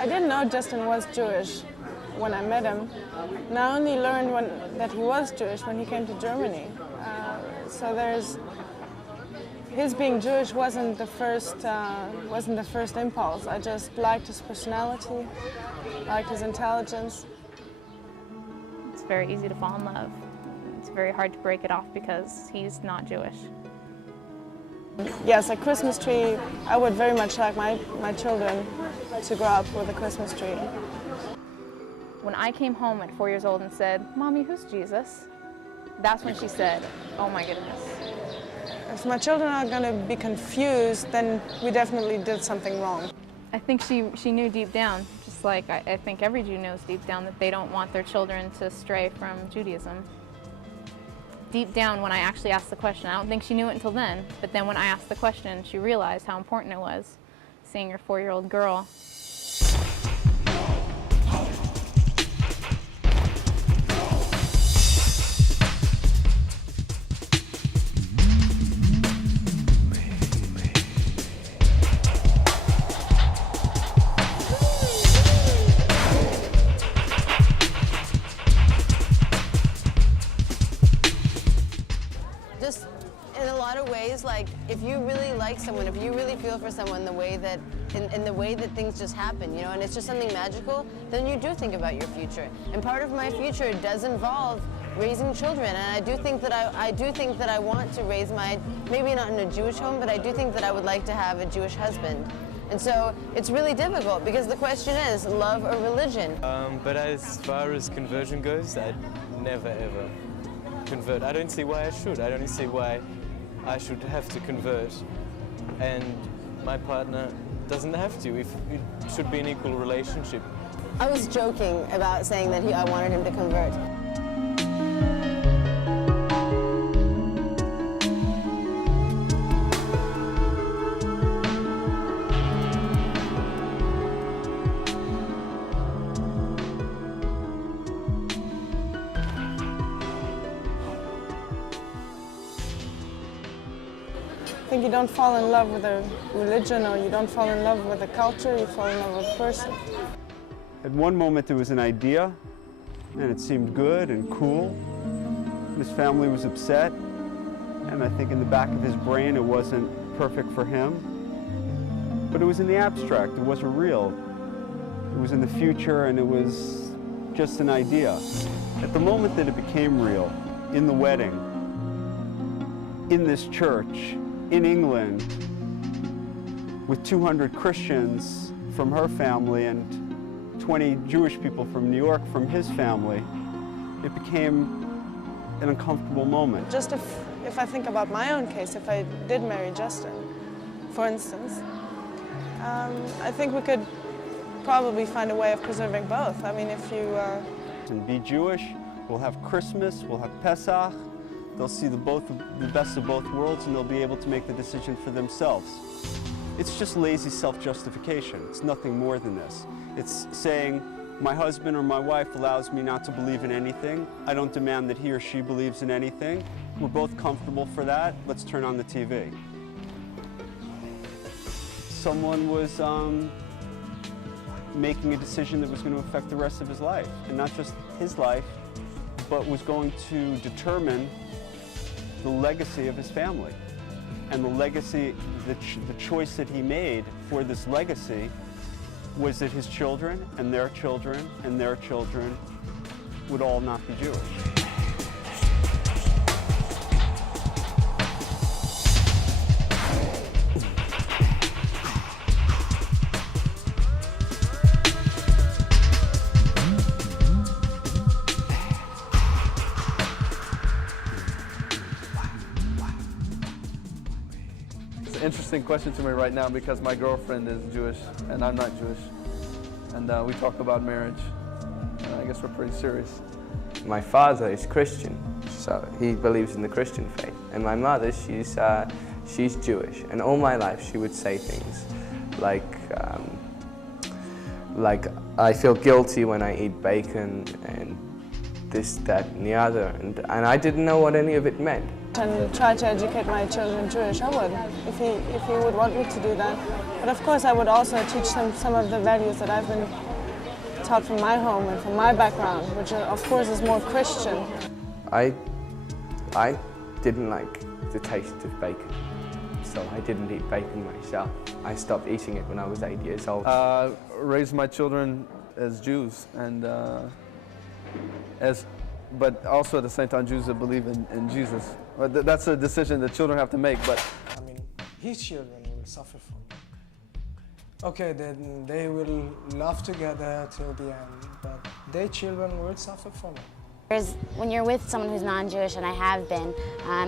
I didn't know Justin was Jewish when I met him. And I only learned that he was Jewish when he came to Germany. So his being Jewish wasn't the first impulse. I just liked his personality, liked his intelligence. It's very easy to fall in love. It's very hard to break it off because he's not Jewish. Yes, a Christmas tree. I would very much like my children to grow up with a Christmas tree. When I came home at 4 years old and said, "Mommy, who's Jesus?" That's when she said, "Oh my goodness." If my children are going to be confused, then we definitely did something wrong. I think she knew deep down, just like I think every Jew knows deep down, that they don't want their children to stray from Judaism. Deep down, when I actually asked the question, I don't think she knew it until then, but then when I asked the question, she realized how important it was, seeing your 4-year-old girl. Just in a lot of ways, like if you really like someone, if you really feel for someone the way that, in the way that things just happen, you know, and it's just something magical, then you do think about your future. And part of my future does involve raising children, and I do think that I want to raise maybe not in a Jewish home, but I do think that I would like to have a Jewish husband. And so it's really difficult because the question is love or religion. But as far as conversion goes, I'd never ever convert. I don't see why I should. I don't see why I should have to convert, and my partner doesn't have to. It should be an equal relationship. I was joking about saying that I wanted him to convert. I think you don't fall in love with a religion, or you don't fall in love with a culture, you fall in love with a person. At one moment there was an idea, and it seemed good and cool. His family was upset, and I think in the back of his brain it wasn't perfect for him. But it was in the abstract, it wasn't real. It was in the future, and it was just an idea. At the moment that it became real, in the wedding, in this church, in England, with 200 Christians from her family and 20 Jewish people from New York from his family, it became an uncomfortable moment. Just if I think about my own case, if I did marry Justin, for instance, I think we could probably find a way of preserving both. I mean, if you... And be Jewish, we'll have Christmas, we'll have Pesach. They'll see the best of both worlds, and they'll be able to make the decision for themselves. It's just lazy self-justification. It's nothing more than this. It's saying, my husband or my wife allows me not to believe in anything. I don't demand that he or she believes in anything. We're both comfortable for that. Let's turn on the TV. Someone was making a decision that was going to affect the rest of his life, and not just his life, but was going to determine the legacy of his family. And the legacy, the choice that he made for this legacy was that his children and their children and their children would all not be Jewish. Interesting question to me right now because my girlfriend is Jewish and I'm not Jewish, and we talk about marriage, and I guess we're pretty serious. My father is Christian, so he believes in the Christian faith, and my mother, she's Jewish, and all my life she would say things like I feel guilty when I eat bacon and this, that, and the other, and I didn't know what any of it meant. And try to educate my children Jewish, I would, if he would want me to do that. But of course I would also teach them some of the values that I've been taught from my home and from my background, which of course is more Christian. I didn't like the taste of bacon, so I didn't eat bacon myself. I stopped eating it when I was 8 years old. Raised my children as Jews, and but also at the same time Jews that believe in Jesus. That's a decision that children have to make. But I mean, his children will suffer from it. Okay, then they will love together till the end, but their children will suffer from it. When you're with someone who's non-Jewish, and I have been,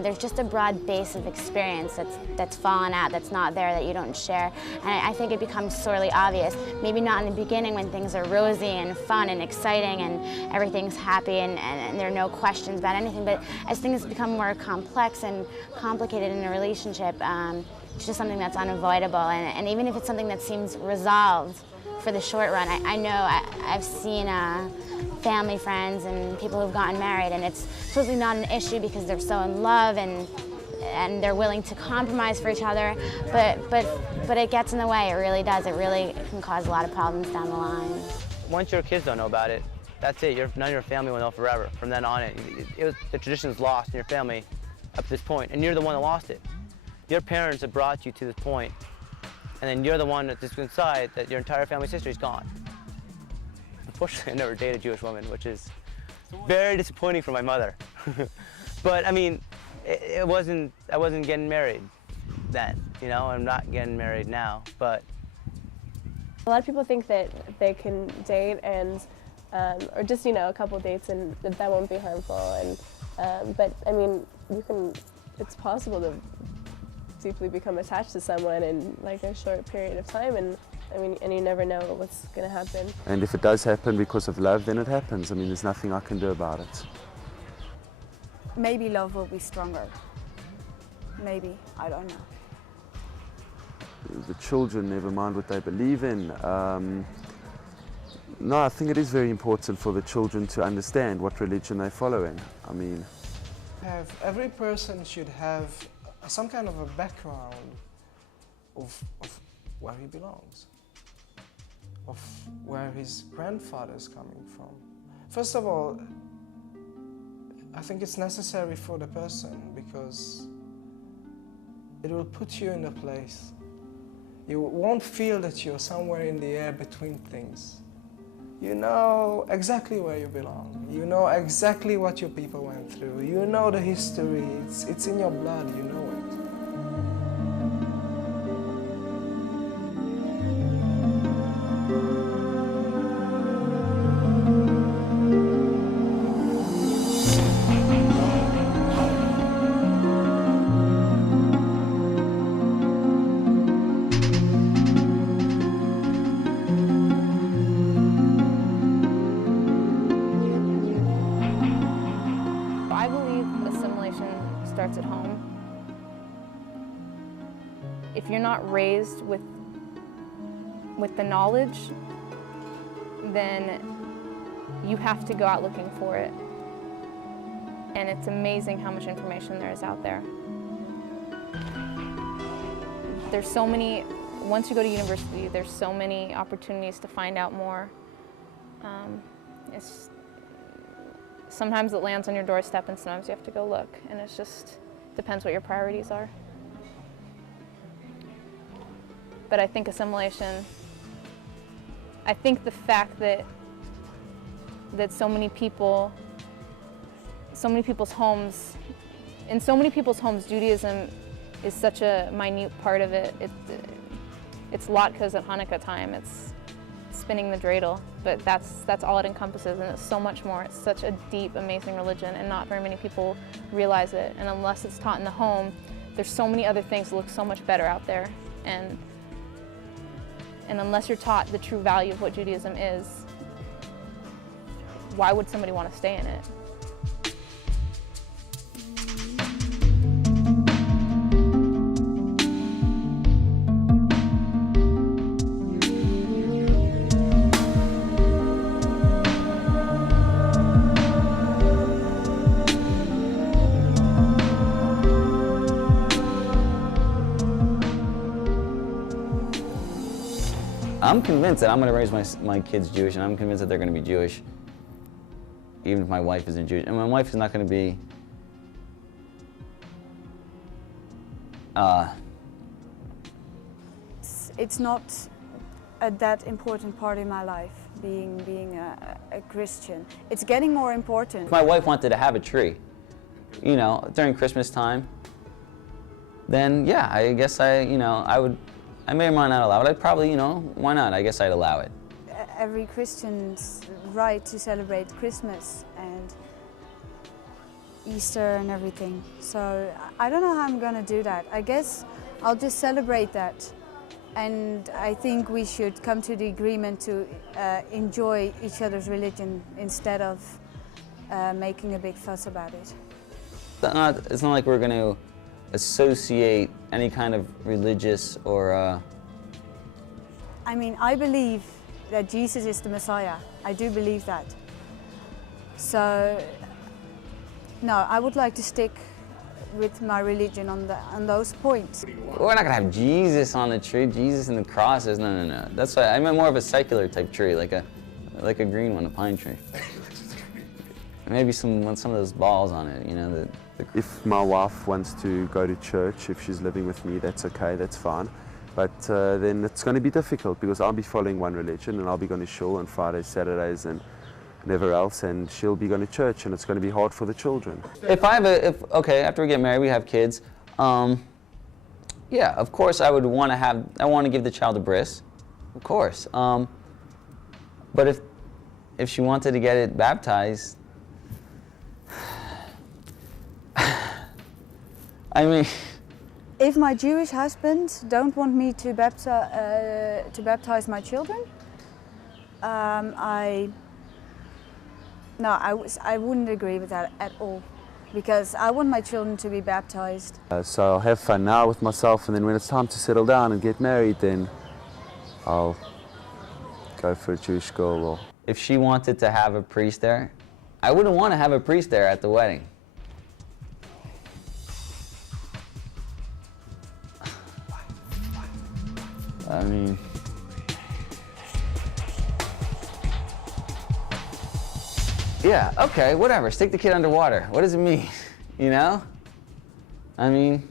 there's just a broad base of experience that's fallen out, that's not there, that you don't share. And I think it becomes sorely obvious, maybe not in the beginning when things are rosy and fun and exciting and everything's happy and there are no questions about anything, but as things become more complex and complicated in a relationship, it's just something that's unavoidable. And even if it's something that seems resolved for the short run, I know I've seen family friends and people who've gotten married, and it's totally not an issue because they're so in love and they're willing to compromise for each other, but it gets in the way. It really does. It really can cause a lot of problems down the line. Once your kids don't know about it, that's it. None of your family will know forever. From then on, the tradition's lost in your family up to this point, and you're the one that lost it. Your parents have brought you to this point, and then you're the one that's just inside that your entire family's history is gone. Unfortunately, I never dated a Jewish woman, which is very disappointing for my mother. But I mean, I wasn't getting married then, you know. I'm not getting married now, but. A lot of people think that they can date and, or just, you know, a couple dates and that won't be harmful. And, but I mean, it's possible to deeply become attached to someone in like a short period of time, and I mean, and you never know what's going to happen. And if it does happen because of love, then it happens. I mean, there's nothing I can do about it. Maybe love will be stronger. Maybe, I don't know. The children, never mind what they believe in. No, I think it is very important for the children to understand what religion they're following. I mean, Every person should have some kind of a background of where he belongs, of where his grandfather is coming from. First of all, I think it's necessary for the person because it will put you in a place. You won't feel that you're somewhere in the air between things. You know exactly where you belong. You know exactly what your people went through. You know the history. It's in your blood, you know it. Starts at home. If you're not raised with the knowledge, then you have to go out looking for it. And it's amazing how much information there is out there. There's so many, once you go to university, there's so many opportunities to find out more. Sometimes it lands on your doorstep and sometimes you have to go look, and it just depends what your priorities are. But I think assimilation, I think the fact that so many people's homes, in so many people's homes, Judaism is such a minute part of it. It's latkes at Hanukkah time, it's spinning the dreidel, but that's all it encompasses, and it's so much more. It's such a deep, amazing religion, and not very many people realize it. And unless it's taught in the home, there's so many other things that look so much better out there. And unless you're taught the true value of what Judaism is, why would somebody want to stay in it? I'm convinced that I'm going to raise my kids Jewish, and I'm convinced that they're going to be Jewish, even if my wife isn't Jewish. And my wife is not going to be it's not that important part in my life, being a Christian. It's getting more important. If my wife wanted to have a tree, you know, during Christmas time, then yeah, I guess I may or might not allow it. I'd probably, you know, why not? I guess I'd allow it. Every Christian's right to celebrate Christmas and Easter and everything. So I don't know how I'm gonna do that. I guess I'll just celebrate that. And I think we should come to the agreement to enjoy each other's religion instead of making a big fuss about it. It's not like we're going to associate any kind of religious or... I mean, I believe that Jesus is the Messiah. I do believe that. So, no, I would like to stick with my religion on those points. We're not going to have Jesus on the tree, Jesus and the crosses. No. That's why I meant more of a secular type tree, like a green one, a pine tree. Maybe some of those balls on it, you know. If my wife wants to go to church, if she's living with me, that's okay, that's fine. But then it's going to be difficult because I'll be following one religion and I'll be going to shul on Fridays, Saturdays and never else, and she'll be going to church and it's going to be hard for the children. Okay, after we get married, we have kids, yeah, of course I want to give the child a bris, of course. But if she wanted to get it baptized, I mean... If my Jewish husband don't want me to baptize my children, I wouldn't agree with that at all, because I want my children to be baptized. So I'll have fun now with myself, and then when it's time to settle down and get married, then I'll go for a Jewish girl. Or... If she wanted to have a priest there, I wouldn't want to have a priest there at the wedding. I mean... Yeah, okay, whatever, stick the kid underwater. What does it mean, you know? I mean,